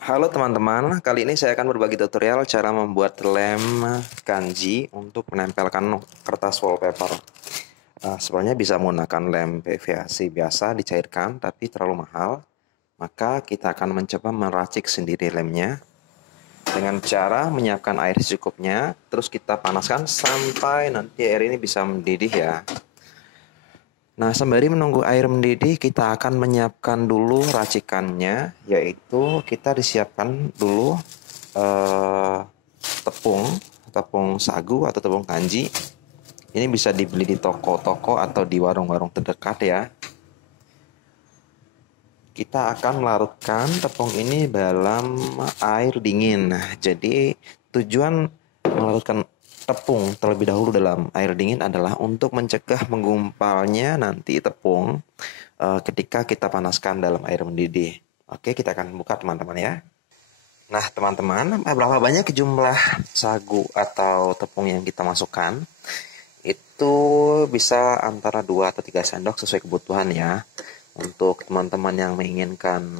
Halo teman-teman, kali ini saya akan berbagi tutorial cara membuat lem kanji untuk menempelkan kertas wallpaper. Sebenarnya bisa menggunakan lem PVC biasa dicairkan, tapi terlalu mahal. Maka kita akan mencoba meracik sendiri lemnya dengan cara menyiapkan air secukupnya, terus kita panaskan sampai nanti air ini bisa mendidih ya. Nah, sembari menunggu air mendidih, kita akan menyiapkan dulu racikannya, yaitu kita disiapkan dulu eh, tepung, tepung sagu atau tepung kanji. Ini bisa dibeli di toko-toko atau di warung-warung terdekat ya. Kita akan melarutkan tepung ini dalam air dingin. Nah, jadi tujuan melarutkan tepung terlebih dahulu dalam air dingin adalah untuk mencegah menggumpalnya nanti tepung ketika kita panaskan dalam air mendidih. Oke, kita akan buka teman-teman ya. Nah, teman-teman, berapa banyak jumlah sagu atau tepung yang kita masukkan? Itu bisa antara 2 atau 3 sendok sesuai kebutuhan ya. Untuk teman-teman yang menginginkan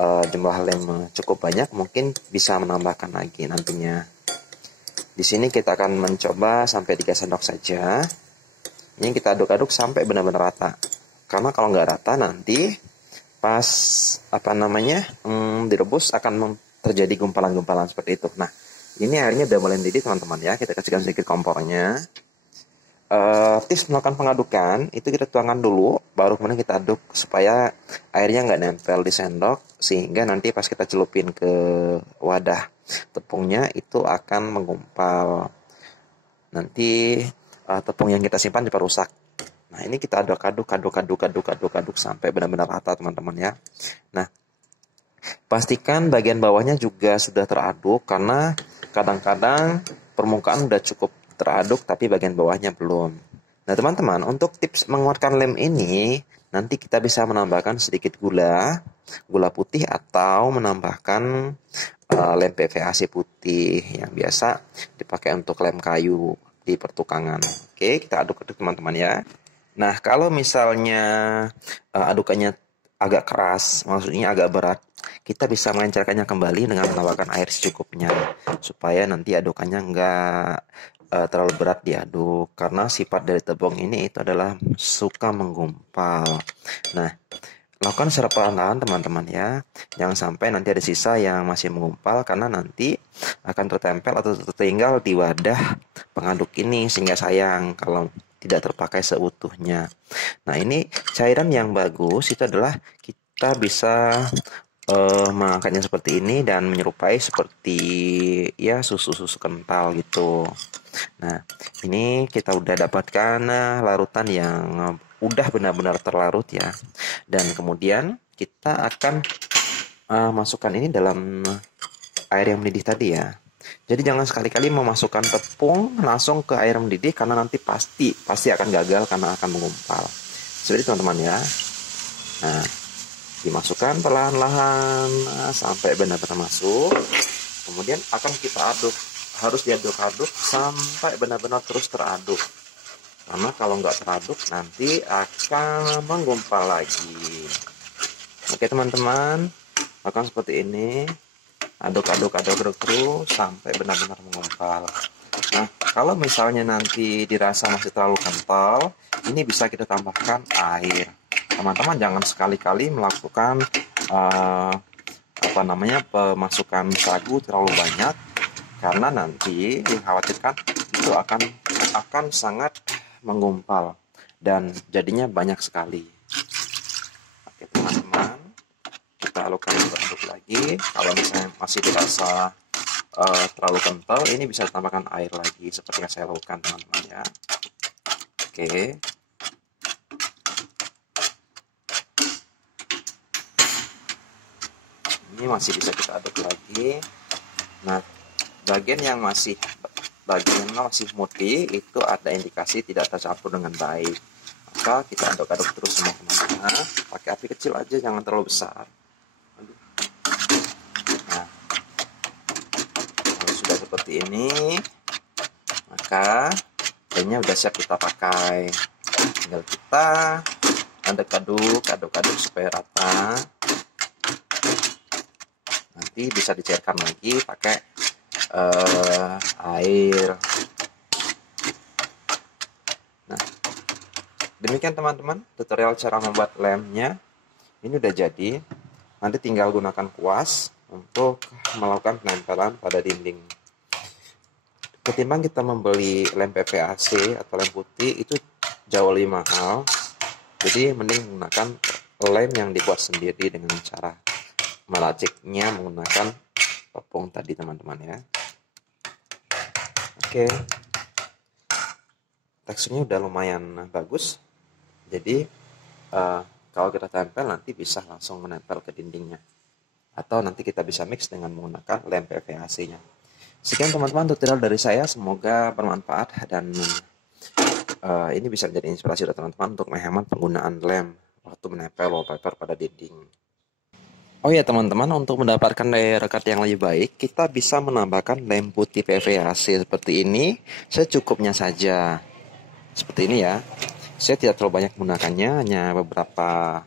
jumlah lem cukup banyak, mungkin bisa menambahkan lagi nantinya. Di sini kita akan mencoba sampai 3 sendok saja. Ini kita aduk-aduk sampai benar-benar rata. Karena kalau nggak rata nanti pas direbus akan terjadi gumpalan-gumpalan seperti itu. Nah, ini airnya udah mulai mendidih teman-teman ya. Kita kecilkan sedikit kompornya. Tips melakukan pengadukan itu kita tuangkan dulu, baru kemudian kita aduk supaya airnya nggak nempel di sendok, sehingga nanti pas kita celupin ke wadah tepungnya itu akan menggumpal. Nanti tepung yang kita simpan cepat rusak. Nah, ini kita aduk sampai benar-benar rata teman-teman ya. Nah, pastikan bagian bawahnya juga sudah teraduk, karena kadang-kadang permukaan udah cukup teraduk tapi bagian bawahnya belum. Nah teman-teman, untuk tips menguatkan lem ini, nanti kita bisa menambahkan sedikit gula putih, atau menambahkan lem PVC putih yang biasa dipakai untuk lem kayu di pertukangan. Oke, kita aduk-aduk teman-teman ya. Nah, kalau misalnya adukannya agak keras, maksudnya agak berat, kita bisa mengencerkannya kembali dengan menambahkan air secukupnya, supaya nanti adukannya nggak terlalu berat diaduk, karena sifat dari tepung ini itu adalah suka menggumpal. Nah, lakukan secara perlahan teman-teman ya, jangan sampai nanti ada sisa yang masih menggumpal, karena nanti akan tertempel atau tertinggal di wadah pengaduk ini, sehingga sayang kalau tidak terpakai seutuhnya. Nah, ini cairan yang bagus itu adalah kita bisa mengangkatnya seperti ini dan menyerupai seperti ya susu-susu kental gitu. Nah, ini kita udah dapatkan larutan yang udah benar-benar terlarut ya. Dan kemudian kita akan masukkan ini dalam air yang mendidih tadi ya. Jadi jangan sekali-kali memasukkan tepung langsung ke air mendidih, karena nanti pasti akan gagal karena akan mengumpal. Seperti teman-teman ya. Nah, dimasukkan perlahan-lahan sampai benar-benar masuk. Kemudian akan kita aduk, harus diaduk-aduk sampai benar-benar terus teraduk. Karena kalau nggak teraduk nanti akan menggumpal lagi. Oke teman-teman, akan seperti ini. Aduk-aduk terus sampai benar-benar menggumpal. Nah, kalau misalnya nanti dirasa masih terlalu kental, ini bisa kita tambahkan air. Teman-teman jangan sekali-kali melakukan pemasukan sagu terlalu banyak, karena nanti dikhawatirkan itu akan sangat menggumpal dan jadinya banyak sekali. Oke teman-teman, kita aduk lagi. Kalau misalnya masih dirasa terlalu kental, ini bisa tambahkan air lagi seperti yang saya lakukan teman-teman ya. Oke. Ini masih bisa kita aduk lagi. Nah, bagian yang masih murky itu ada indikasi tidak tercampur dengan baik. Maka kita aduk-aduk terus teman-teman. Pakai api kecil aja, jangan terlalu besar. Nah, kalau sudah seperti ini, maka lemnya udah siap kita pakai. Tinggal kita aduk-aduk supaya rata. nanti bisa dicairkan lagi pakai air. Nah, demikian teman-teman tutorial cara membuat lemnya. Ini udah jadi. Nanti tinggal gunakan kuas untuk melakukan penempelan pada dinding. Ketimbang kita membeli lem PVAC atau lem putih itu jauh lebih mahal. Jadi mending menggunakan lem yang dibuat sendiri dengan cara meraciknya menggunakan tepung tadi teman-teman ya. Oke. Teksturnya udah lumayan bagus. Jadi kalau kita tempel nanti bisa langsung menempel ke dindingnya. Atau nanti kita bisa mix dengan menggunakan lem PVAC-nya. Sekian teman-teman tutorial dari saya, semoga bermanfaat dan ini bisa menjadi inspirasi untuk teman-teman untuk menghemat penggunaan lem waktu menempel wallpaper pada dinding. Oh ya teman-teman, untuk mendapatkan daya rekat yang lebih baik, kita bisa menambahkan lem putih PVAC seperti ini secukupnya saja. Seperti ini ya. Saya tidak terlalu banyak menggunakannya, hanya beberapa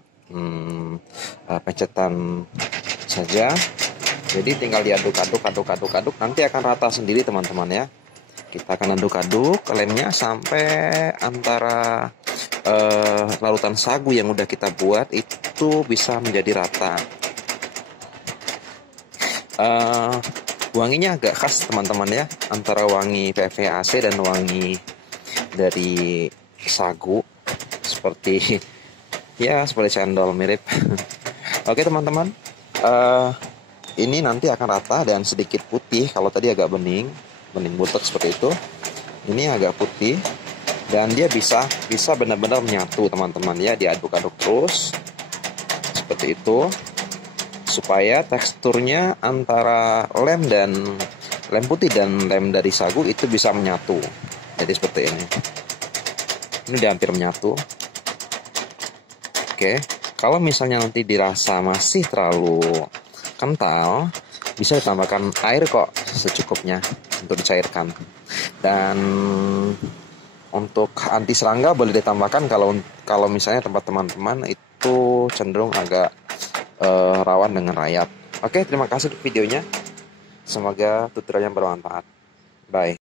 pencetan saja. Jadi tinggal diaduk-aduk, nanti akan rata sendiri teman-teman ya. Kita akan aduk-aduk lemnya sampai antara larutan sagu yang udah kita buat itu bisa menjadi rata. Wanginya agak khas teman-teman ya, antara wangi PVAC dan wangi dari sagu, seperti cendol mirip. Oke teman-teman, ini nanti akan rata dan sedikit putih. Kalau tadi agak bening butek seperti itu, ini agak putih dan dia bisa benar-benar menyatu teman-teman ya. Diaduk-aduk terus seperti itu supaya teksturnya antara lem putih dan lem dari sagu itu bisa menyatu. Jadi seperti ini. Ini udah hampir menyatu. Oke, kalau misalnya nanti dirasa masih terlalu kental, bisa ditambahkan air kok secukupnya untuk dicairkan. Dan untuk anti serangga boleh ditambahkan kalau misalnya tempat teman-teman itu cenderung agak rawan dengan rayap. Oke, terima kasih untuk videonya. Semoga tutorialnya bermanfaat. Bye.